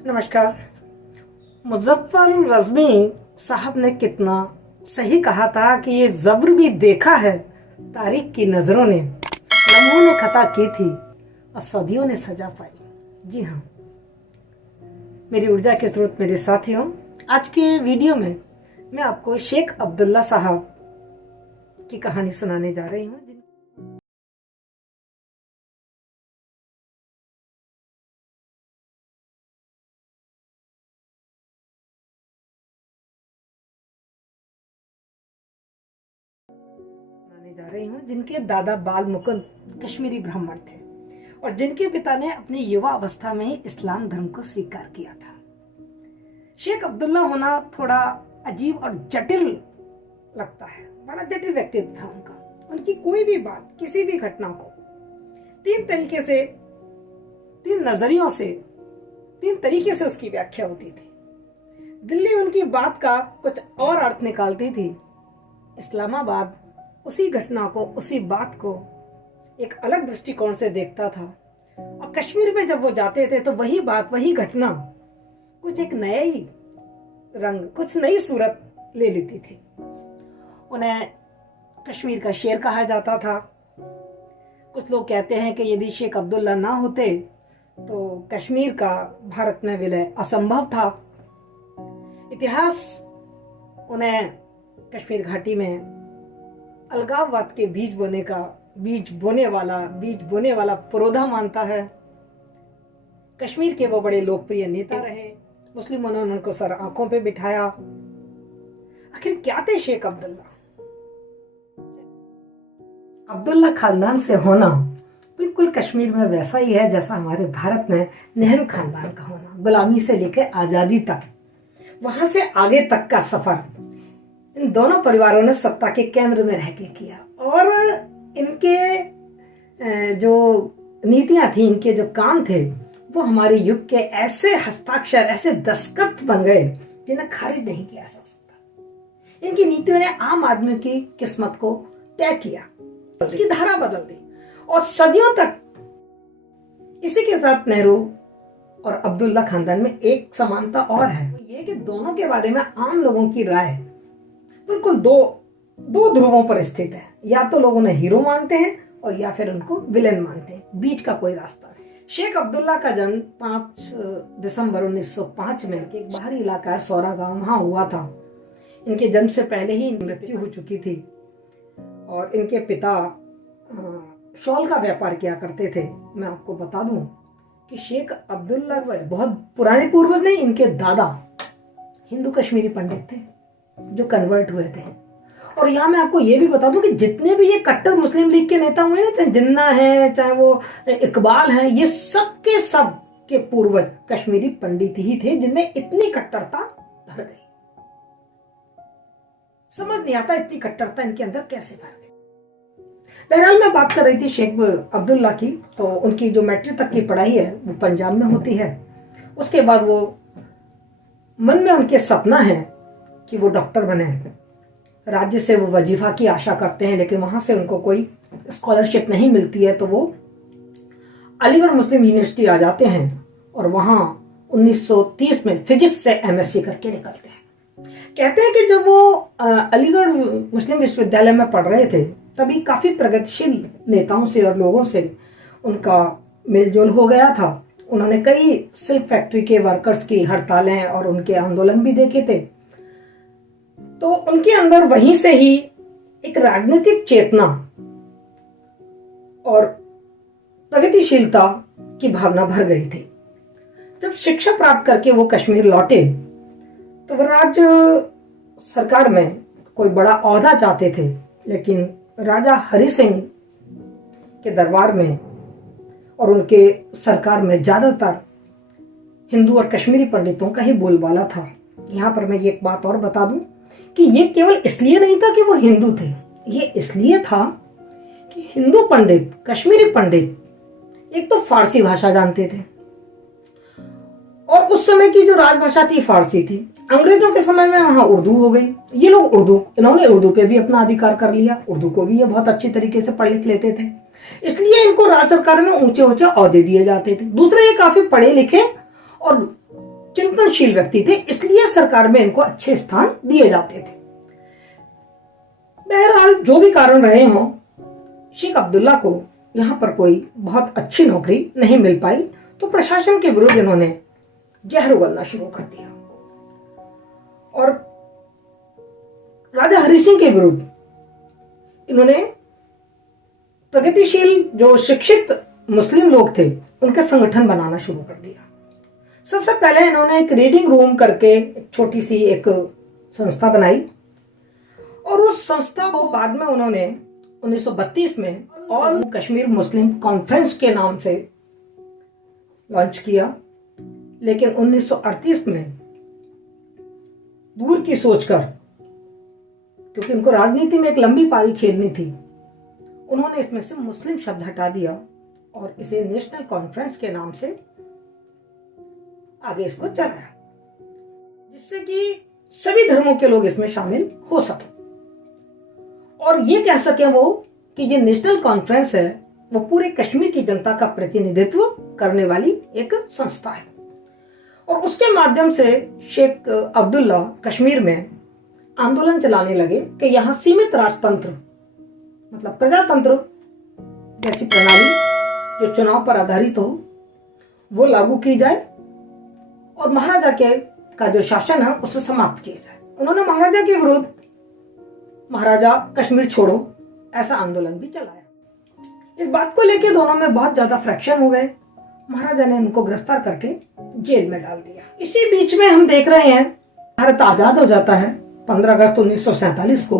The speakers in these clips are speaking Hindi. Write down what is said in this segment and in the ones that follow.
नमस्कार। मुजफ्फर रज़वी साहब ने कितना सही कहा था कि ये जब्र भी देखा है तारीख की नजरों ने, लम्हों ने खता की थी और सदियों ने सजा पाई। जी हाँ मेरी ऊर्जा के स्रोत मेरे साथियों, आज के वीडियो में मैं आपको शेख अब्दुल्ला साहब की कहानी सुनाने जा रही हूँ। जिनके दादा बाल मुकुंद कश्मीरी ब्राह्मण थे और जिनके पिता ने अपनी युवा अवस्था में ही इस्लाम धर्म को स्वीकार किया था। शेख अब्दुल्ला होना थोड़ा अजीब और जटिल लगता है। बड़ा जटिल व्यक्तित्व था उनका। उनकी कोई भी बात, किसी भी घटना को तीन तरीके से, तीन नजरियों से, तीन तरीके से उसकी व्याख्या होती थी। दिल्ली उनकी बात का कुछ और अर्थ निकालती थी, इस्लामाबाद उसी घटना को, उसी बात को एक अलग दृष्टिकोण से देखता था। और कश्मीर में जब वो जाते थे तो वही बात, वही घटना कुछ एक नया ही रंग, कुछ नई सूरत ले लेती थी। उन्हें कश्मीर का शेर कहा जाता था। कुछ लोग कहते हैं कि यदि शेख अब्दुल्ला ना होते तो कश्मीर का भारत में विलय असंभव था। इतिहास उन्हें कश्मीर घाटी में अलगाववाद के बीज बोने वाला पुरोधा मानता है। कश्मीर के वो बड़े लोकप्रिय नेता रहे। मुस्लिमों ने उनको सर आंखों पे बिठाया। आखिर क्या थे शेख अब्दुल्ला? अब्दुल्ला खानदान से होना बिल्कुल कश्मीर में वैसा ही है जैसा हमारे भारत में नेहरू खानदान का होना। गुलामी से लेकर आजादी तक, वहां से आगे तक का सफर इन दोनों परिवारों ने सत्ता के केंद्र में रह के किया। और इनके जो नीतियां थी, इनके जो काम थे, वो हमारे युग के ऐसे हस्ताक्षर, ऐसे दस्तखत बन गए जिन्हें खारिज नहीं किया जा सकता। इनकी नीतियों ने आम आदमी की किस्मत को तय किया, उसकी धारा बदल दी। और सदियों तक इसी के साथ नेहरू और अब्दुल्ला खानदान में एक समानता और है, ये कि दोनों के बारे में आम लोगों की राय बिल्कुल दो ध्रुवों पर स्थित है। या तो लोग उन्हें हीरो मानते हैं और या फिर उनको विलेन मानते हैं। बीच का कोई रास्ता नहीं। शेख अब्दुल्ला का जन्म 5 दिसंबर 1905 में एक बाहरी इलाका है सौरा गांव, वहां हुआ था। इनके जन्म से पहले ही मृत्यु हो चुकी थी। और इनके पिता शॉल का व्यापार किया करते थे। मैं आपको बता दूं कि शेख अब्दुल्ला बहुत पुराने पूर्वज नहीं, इनके दादा हिंदू कश्मीरी पंडित थे जो कन्वर्ट हुए थे। और यहाँ मैं आपको ये भी बता दूं कि जितने भी ये कट्टर मुस्लिम लीग के नेता हुए ना, चाहे जिन्ना है, चाहे वो इकबाल हैं, ये सब के पूर्वज कश्मीरी पंडित ही थे जिनमें इतनी कट्टरता भर गई। समझ नहीं आता इतनी कट्टरता इनके अंदर कैसे भर गई। बहरहाल मैं बात कर रही थी शेख अब्दुल्ला की। तो उनकी जो मैट्रिक तक की पढ़ाई है वो पंजाब में होती है। उसके बाद वो मन में उनके सपना है कि वो डॉक्टर बने। राज्य से वो वजीफा की आशा करते हैं, लेकिन वहां से उनको कोई स्कॉलरशिप नहीं मिलती है। तो वो अलीगढ़ मुस्लिम यूनिवर्सिटी आ जाते हैं और वहां 1930 में फिजिक्स से एमएससी करके निकलते हैं। कहते हैं कि जब वो अलीगढ़ मुस्लिम विश्वविद्यालय में पढ़ रहे थे तभी काफी प्रगतिशील नेताओं से और लोगों से उनका मेलजोल हो गया था। उन्होंने कई सिल्क फैक्ट्री के वर्कर्स की हड़तालें और उनके आंदोलन भी देखे थे। तो उनके अंदर वहीं से ही एक राजनीतिक चेतना और प्रगतिशीलता की भावना भर गई थी। जब शिक्षा प्राप्त करके वो कश्मीर लौटे तो वो राज्य सरकार में कोई बड़ा ओहदा चाहते थे, लेकिन राजा हरि सिंह के दरबार में और उनके सरकार में ज्यादातर हिंदू और कश्मीरी पंडितों का ही बोलबाला था। यहाँ पर मैं ये एक बात और बता दूं कि ये केवल इसलिए नहीं था कि वो हिंदू थे, ये इसलिए था कि हिंदू पंडित, कश्मीरी पंडित एक तो फारसी भाषा जानते थे और उस समय की जो राजभाषा थी फारसी थी। अंग्रेजों के समय में वहां उर्दू हो गई। ये लोग इन्होंने उर्दू पे भी अपना अधिकार कर लिया। उर्दू को भी ये बहुत अच्छी तरीके से पढ़ लिख लेते थे, इसलिए इनको राज्य सरकार में ऊंचे ऊंचे ओहदे दिए जाते थे। दूसरे ये काफी पढ़े लिखे और संवेदनशील व्यक्ति थे, इसलिए सरकार में इनको अच्छे स्थान दिए जाते थे। बहरहाल जो भी कारण रहे हों, शेख अब्दुल्ला को यहाँ पर कोई बहुत अच्छी नौकरी नहीं मिल पाई, तो प्रशासन के विरुद्ध इन्होंने जहर उगलना शुरू कर दिया और राजा हरि सिंह के विरुद्ध इन्होंने प्रगतिशील जो शिक्षित मुस्लिम लोग थे उनका संगठन बनाना शुरू कर दिया। सबसे पहले इन्होंने एक रीडिंग रूम करके एक छोटी सी एक संस्था बनाई और उस संस्था को बाद में उन्होंने 1932 में ऑल कश्मीर मुस्लिम कॉन्फ्रेंस के नाम से लॉन्च किया। लेकिन 1938 में दूर की सोचकर, क्योंकि उनको राजनीति में एक लंबी पारी खेलनी थी, उन्होंने इसमें से मुस्लिम शब्द हटा दिया और इसे नेशनल कॉन्फ्रेंस के नाम से आगे इसको चलाया, जिससे कि सभी धर्मों के लोग इसमें शामिल हो सके और ये कह सके वो कि ये नेशनल कॉन्फ्रेंस है वो पूरे कश्मीर की जनता का प्रतिनिधित्व करने वाली एक संस्था है। और उसके माध्यम से शेख अब्दुल्ला कश्मीर में आंदोलन चलाने लगे कि यहाँ सीमित राजतंत्र, मतलब प्रजातंत्र जैसी प्रणाली जो चुनाव पर आधारित हो, वो लागू की जाए और महाराजा का जो शासन है उसे समाप्त किया जाए। उन्होंने महाराजा के विरुद्ध महाराजा कश्मीर छोड़ो ऐसा आंदोलन भी चलाया। इस बात को लेकर दोनों में बहुत ज्यादा फ्रैक्शन हो गए। महाराजा ने उनको गिरफ्तार करके जेल में डाल दिया। इसी बीच में हम देख रहे हैं भारत आजाद हो जाता है 15 अगस्त 1947 को।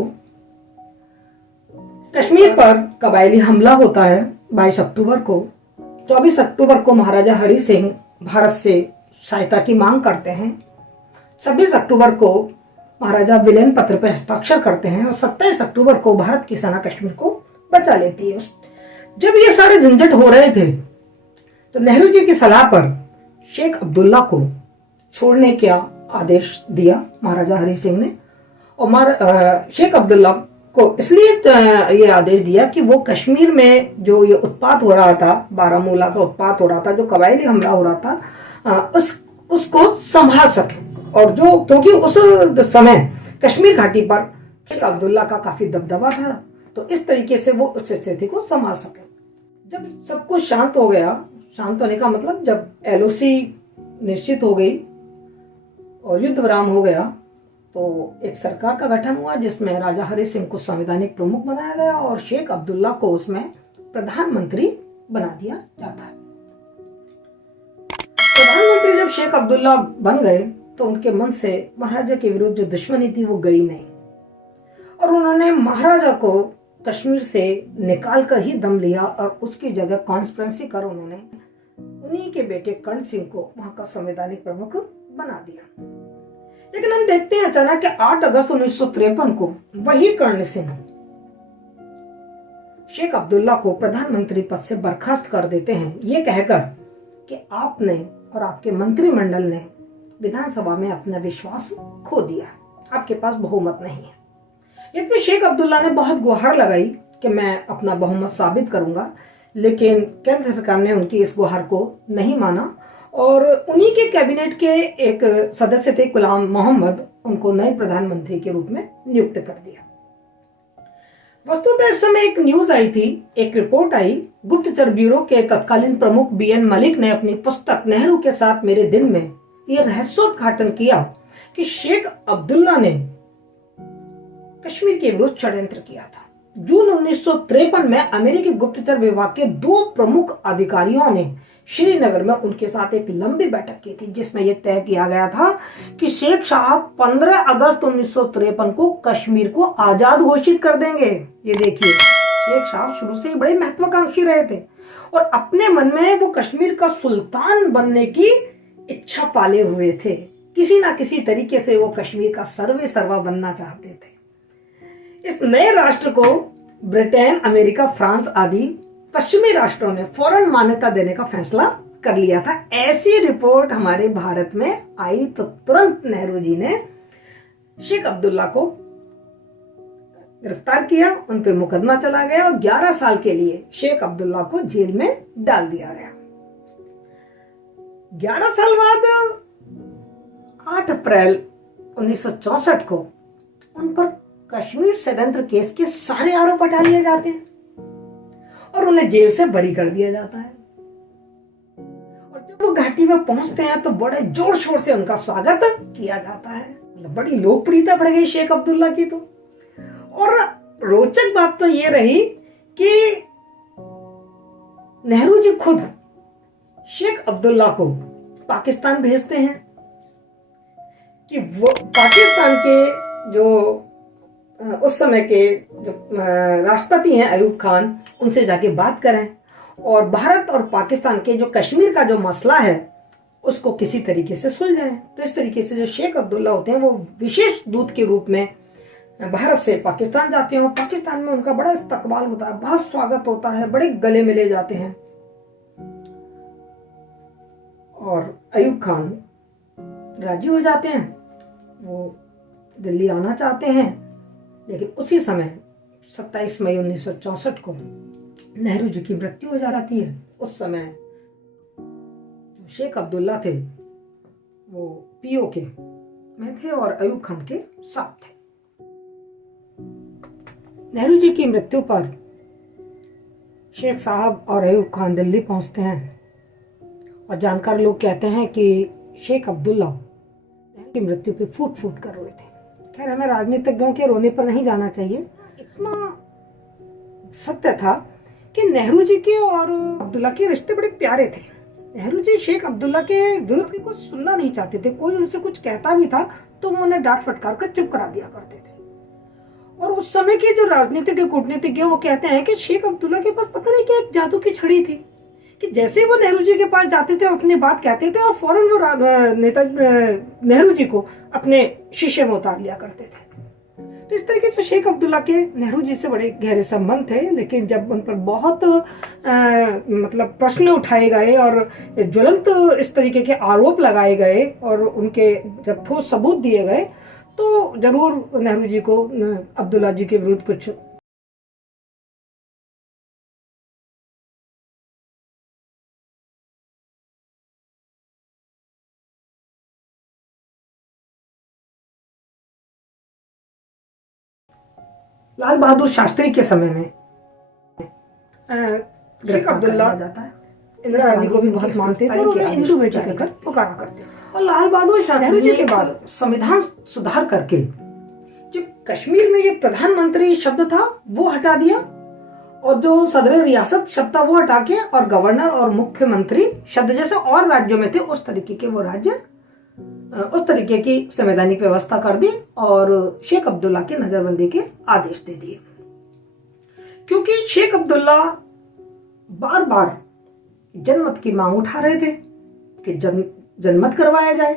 कश्मीर पर कबायली हमला होता है 22 अक्टूबर को। 24 अक्टूबर को महाराजा हरि सिंह भारत से सहायता की मांग करते हैं। 26 अक्टूबर को महाराजा विलेन पत्र पर हस्ताक्षर करते हैं और 27 अक्टूबर को भारत की सेना कश्मीर को बचा लेती है। जब ये सारे झंझट हो रहे थे तो नेहरू जी की सलाह पर शेख अब्दुल्ला को छोड़ने का आदेश दिया महाराजा हरि सिंह ने। और शेख अब्दुल्ला को इसलिए ये आदेश दिया कि वो कश्मीर में जो ये उत्पात हो रहा था, बारामूला का उत्पात हो रहा था, जो कबायली हमला हो रहा था, उसको संभाल सके। और जो क्योंकि उस समय कश्मीर घाटी पर शेख अब्दुल्ला का काफी दबदबा था, तो इस तरीके से वो उस स्थिति को संभाल सके। जब सब कुछ शांत हो गया, शांत होने का मतलब जब एलओसी निश्चित हो गई और युद्ध विराम हो गया, तो एक सरकार का गठन हुआ जिसमें राजा हरि सिंह को संवैधानिक प्रमुख बनाया गया और शेख अब्दुल्ला को उसमें प्रधानमंत्री बना दिया जाता है। प्रधानमंत्री जब शेख अब्दुल्ला बन गए तो उनके मन से महाराजा के विरुद्ध जो दुश्मनी थी वो गई नहीं और उन्होंने महाराजा को कश्मीर से निकाल कर ही दम लिया और उसकी जगह कॉन्स्पिरेंसी कर उन्होंने उन्हीं के बेटे कर्ण सिंह को वहां का संवैधानिक प्रमुख बना दिया। लेकिन हम देखते हैं अचानक 8 अगस्त 1953 को वही कर्ण सिंह शेख अब्दुल्ला को प्रधानमंत्री पद से बर्खास्त कर देते हैं, ये कहकर कि आपने और आपके मंत्रिमंडल ने विधानसभा में अपना विश्वास खो दिया, आपके पास बहुमत नहीं है। इसमें शेख अब्दुल्ला ने बहुत गुहार लगाई कि मैं अपना बहुमत साबित करूंगा, लेकिन केंद्र सरकार ने उनकी इस गुहार को नहीं माना और उन्हीं के कैबिनेट के एक सदस्य थे गुलाम मोहम्मद, उनको नए प्रधानमंत्री के रूप में नियुक्त कर दिया। वस्तुतः इस समय एक न्यूज आई थी, एक रिपोर्ट आई। गुप्तचर ब्यूरो के तत्कालीन प्रमुख बीएन मलिक ने अपनी पुस्तक नेहरू के साथ मेरे दिन में यह रहस्योद्घाटन किया कि शेख अब्दुल्ला ने कश्मीर के विरुद्ध षड्यंत्र किया था। जून 1953 में अमेरिकी गुप्तचर विभाग के 2 प्रमुख अधिकारियों ने श्रीनगर में उनके साथ एक लंबी बैठक की थी, जिसमें यह तय किया गया था कि शेख साहब 15 अगस्त 1953 को कश्मीर को आजाद घोषित कर देंगे। ये देखिए, शेख साहब शुरू से ही बड़े महत्वाकांक्षी रहे थे और अपने मन में वो कश्मीर का सुल्तान बनने की इच्छा पाले हुए थे। किसी ना किसी तरीके से वो कश्मीर का सर्वे सर्वा बनना चाहते थे। इस नए राष्ट्र को ब्रिटेन, अमेरिका, फ्रांस आदि पश्चिमी राष्ट्रों ने फौरन मान्यता देने का फैसला कर लिया था। ऐसी रिपोर्ट हमारे भारत में आई तो तुरंत नेहरू जी ने शेख अब्दुल्ला को गिरफ्तार किया, उन पे मुकदमा चला गया और 11 साल के लिए शेख अब्दुल्ला को जेल में डाल दिया गया। 11 साल बाद 8 अप्रैल 1964 को उन पर कश्मीर षड्यंत्र केस के सारे आरोप हटा लिए जाते हैं और उन्हें जेल से बरी कर दिया जाता है। और जब वो घाटी में पहुंचते हैं तो बड़े जोर शोर से उनका स्वागत किया जाता है। मतलब बड़ी लोकप्रियता बढ़ गई शेख अब्दुल्ला की तो। और रोचक बात तो ये रही कि नेहरू जी खुद शेख अब्दुल्ला को पाकिस्तान भेजते हैं कि वो पाकिस्तान के जो उस समय के जो राष्ट्रपति हैं अयूब खान, उनसे जाके बात करें और भारत और पाकिस्तान के जो कश्मीर का जो मसला है उसको किसी तरीके से सुलझाएं। तो इस तरीके से जो शेख अब्दुल्ला होते हैं वो विशेष दूत के रूप में भारत से पाकिस्तान जाते हैं और पाकिस्तान में उनका बड़ा इस्तकबाल होता है, बहुत स्वागत होता है, बड़े गले मिले जाते हैं। और अयूब खान राजी हो जाते हैं, वो दिल्ली आना चाहते हैं। लेकिन उसी समय 27 मई 1964 को नेहरू जी की मृत्यु हो जाती है। उस समय जो शेख अब्दुल्ला थे वो पीओके में थे और अयूब खान के साथ थे। नेहरू जी की मृत्यु पर शेख साहब और अयूब खान दिल्ली पहुंचते हैं और जानकार लोग कहते हैं कि शेख अब्दुल्ला नेहरू की मृत्यु पे फूट फूट कर रोए थे। खैर, हमें राजनीतिज्ञों के रोने पर नहीं जाना चाहिए। इतना सत्य था कि नेहरू जी के और अब्दुल्ला के रिश्ते बड़े प्यारे थे। नेहरू जी शेख अब्दुल्ला के विरुद्ध भी कुछ सुनना नहीं चाहते थे। कोई उनसे कुछ कहता भी था तो वो उन्हें डांट फटकार कर चुप करा दिया करते थे। और उस समय के जो राजनीतिज्ञ कूटनीतिज्ञ वो कहते हैं कि शेख अब्दुल्ला के पास पता नहीं क्या एक जादू की छड़ी थी कि जैसे वो नेहरू जी के पास जाते थे और अपनी बात कहते थे और फौरन वो नेता नेहरू जी को अपने शीशे में उतार लिया करते थे। तो इस तरीके से शेख अब्दुल्ला के नेहरू जी से बड़े गहरे संबंध थे। लेकिन जब उन पर बहुत मतलब प्रश्न उठाए गए और ज्वलंत इस तरीके के आरोप लगाए गए और उनके जब ठोस सबूत दिए गए तो जरूर नेहरू जी को अब्दुल्ला जी के विरुद्ध कुछ लाल बहादुर शास्त्री के समय में शेख अब्दुल्ला जाता है। इंदिरा गांधी को भी बहुत मानते थे और उन्हें इंदु बेटी कहकर पुकारा करते थे। और लाल बहादुर शास्त्री जी के बाद संविधान सुधार करके जो कश्मीर में ये प्रधानमंत्री शब्द था वो हटा दिया और जो सदर रियासत शब्द था वो हटा के और गवर्नर और मुख्यमंत्री शब्द जैसे और राज्यों में थे उस तरीके के वो राज्य उस तरीके की संवैधानिक व्यवस्था कर दी और शेख अब्दुल्ला की नजरबंदी के आदेश दे दिए। क्योंकि शेख अब्दुल्ला बार बार जनमत की मांग उठा रहे थे कि जनमत करवाया जाए,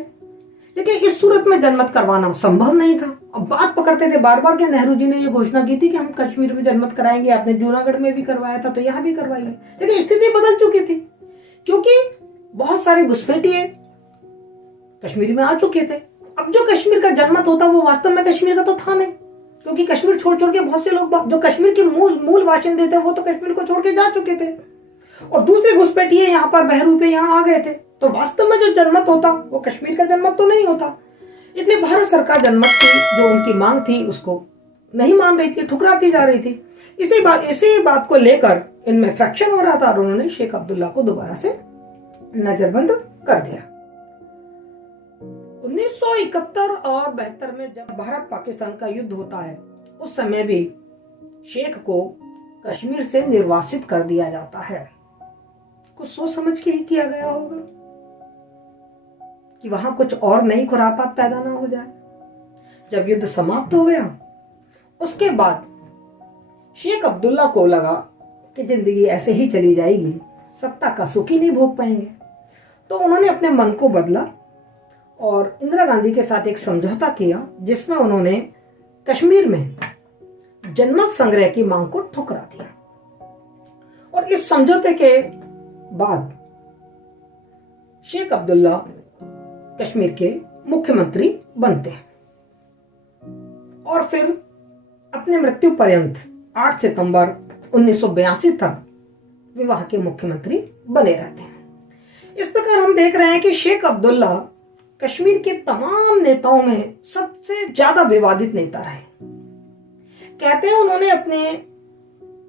लेकिन इस सूरत में जनमत करवाना संभव नहीं था। अब बात पकड़ते थे बार बार कि नेहरू जी ने ये घोषणा की थी कि हम कश्मीर में जनमत कराएंगे, आपने जूनागढ़ में भी करवाया था तो यहां भी करवाइए। लेकिन स्थिति बदल चुकी थी क्योंकि बहुत सारे घुसपैठिए कश्मीर में आ चुके थे। अब जो कश्मीर का जनमत होता वो वास्तव में कश्मीर का तो था नहीं, क्योंकि कश्मीर छोड़ छोड़ के बहुत से लोग जो कश्मीर के मूल बाशिंदे थे वो तो कश्मीर को छोड़ के जा चुके थे और दूसरे घुसपैठिए यहाँ पर बहरूपे यहाँ आ गए थे। तो वास्तव में जो जनमत होता वो कश्मीर का जनमत तो नहीं होता। इसलिए भारत सरकार जनमत की जो उनकी मांग थी उसको नहीं मान रही थी, ठुकराती जा रही थी। इसी बात को लेकर इनमें फ्रैक्शन हो रहा था और उन्होंने शेख अब्दुल्ला को दोबारा से नजरबंद कर दिया। 1971 और 72 में जब भारत पाकिस्तान का युद्ध होता है उस समय भी शेख को कश्मीर से निर्वासित कर दिया जाता है। कुछ सोच समझ के ही किया गया होगा कि वहां कुछ और नई खुरापात पैदा ना हो जाए। जब युद्ध समाप्त हो गया उसके बाद शेख अब्दुल्ला को लगा कि जिंदगी ऐसे ही चली जाएगी, सत्ता का सुख ही नहीं भोग पाएंगे। तो उन्होंने अपने मन को बदला और इंदिरा गांधी के साथ एक समझौता किया जिसमें उन्होंने कश्मीर में जनमत संग्रह की मांग को ठुकरा दिया। और इस समझौते के बाद शेख अब्दुल्ला कश्मीर के मुख्यमंत्री बनते हैं और फिर अपने मृत्यु पर्यंत 8 सितंबर 1982 तक विवाह के मुख्यमंत्री बने रहते हैं। इस प्रकार हम देख रहे हैं कि शेख अब्दुल्ला कश्मीर के तमाम नेताओं में सबसे ज्यादा विवादित नेता रहे। कहते हैं उन्होंने अपने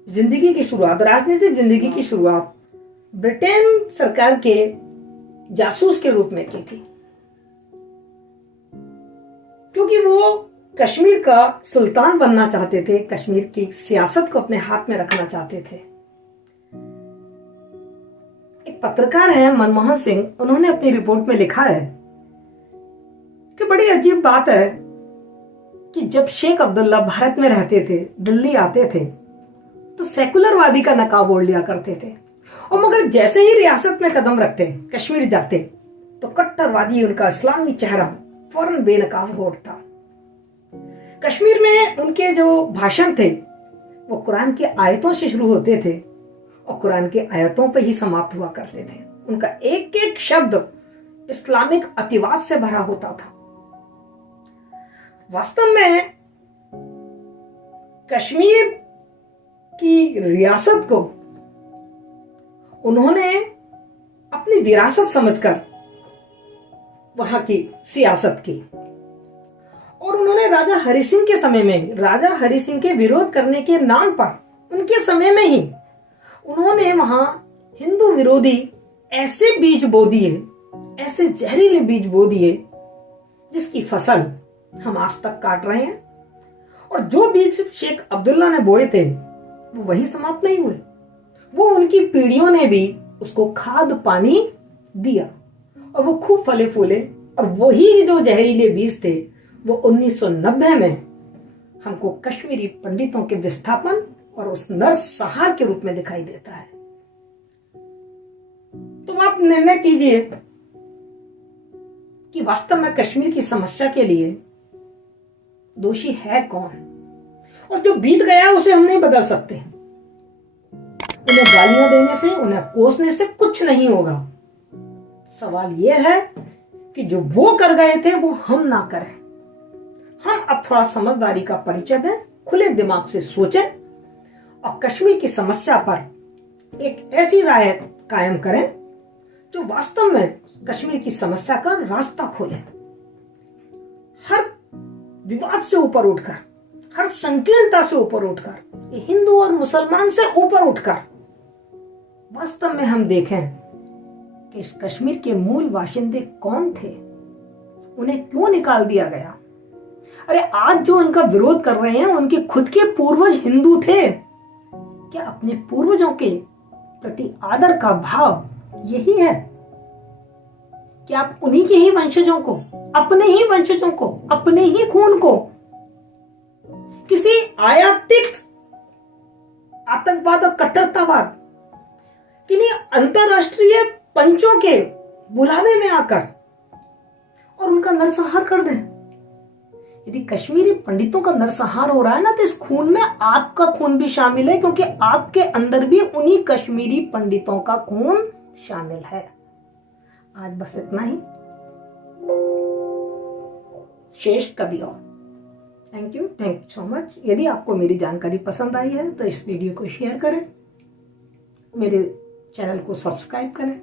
जिंदगी की शुरुआत, राजनीतिक जिंदगी की शुरुआत ब्रिटेन सरकार के जासूस के रूप में की थी, क्योंकि वो कश्मीर का सुल्तान बनना चाहते थे, कश्मीर की सियासत को अपने हाथ में रखना चाहते थे। एक पत्रकार है मनमोहन सिंह, उन्होंने अपनी रिपोर्ट में लिखा है कि बड़ी अजीब बात है कि जब शेख अब्दुल्ला भारत में रहते थे, दिल्ली आते थे, तो सेकुलरवादी का नकाब ओढ़ लिया करते थे, और मगर जैसे ही रियासत में कदम रखते, कश्मीर जाते, तो कट्टरवादी उनका इस्लामी चेहरा फौरन बेनकाब हो उठता। कश्मीर में उनके जो भाषण थे वो कुरान की आयतों से शुरू होते थे और कुरान की आयतों पर ही समाप्त हुआ करते थे। उनका एक एक शब्द इस्लामिक अतिवाद से भरा होता था। वास्तव में कश्मीर की रियासत को उन्होंने अपनी विरासत समझकर वहां की सियासत की, और उन्होंने राजा हरि सिंह के समय में, राजा हरि सिंह के विरोध करने के नाम पर उनके समय में ही उन्होंने वहां हिंदू विरोधी ऐसे बीज बो दिए, ऐसे जहरीले बीज बो दिए जिसकी फसल हम आज तक काट रहे हैं। और जो बीज शेख अब्दुल्ला ने बोए थे वो वही समाप्त नहीं हुए, वो उनकी पीढ़ियों ने भी उसको खाद पानी दिया और वो खूब फले फूले, और वही जो जहरीले बीज थे वो 1990 में हमको कश्मीरी पंडितों के विस्थापन और उस नरसंहार के रूप में दिखाई देता है। तो आप निर्णय कीजिए कि वास्तव में कश्मीर की समस्या के लिए दोषी है कौन, और जो बीत गया उसे हम नहीं बदल सकते। उन्हें गालियां देने से, उन्हें कोसने से कुछ नहीं होगा। सवाल यह है कि जो वो कर गए थे वो हम ना करें। हम अब थोड़ा समझदारी का परिचय दें, खुले दिमाग से सोचें और कश्मीर की समस्या पर एक ऐसी राय कायम करें जो वास्तव में कश्मीर की समस्या का रास्ता खोले। हर विवाद से ऊपर उठकर, हर संकीर्णता से ऊपर उठकर, हिंदू और मुसलमान से ऊपर उठकर वास्तव में हम देखें कि इस कश्मीर के मूल बाशिंदे कौन थे, उन्हें क्यों निकाल दिया गया। अरे आज जो इनका विरोध कर रहे हैं उनके खुद के पूर्वज हिंदू थे। क्या अपने पूर्वजों के प्रति आदर का भाव यही है कि आप उन्हीं के ही वंशजों को, अपने ही वंशजों को, अपने ही खून को किसी आयातित आतंकवाद और कट्टरतावाद, किन्हीं अंतरराष्ट्रीय पंचों के बुलावे में आकर और उनका नरसंहार कर दें। यदि कश्मीरी पंडितों का नरसंहार हो रहा है ना, तो इस खून में आपका खून भी शामिल है, क्योंकि आपके अंदर भी उन्हीं कश्मीरी पंडितों का खून शामिल है। आज बस इतना ही, शेष कभी और। Thank you so much. यदि आपको मेरी जानकारी पसंद आई है तो इस वीडियो को शेयर करें, मेरे चैनल को सब्सक्राइब करें।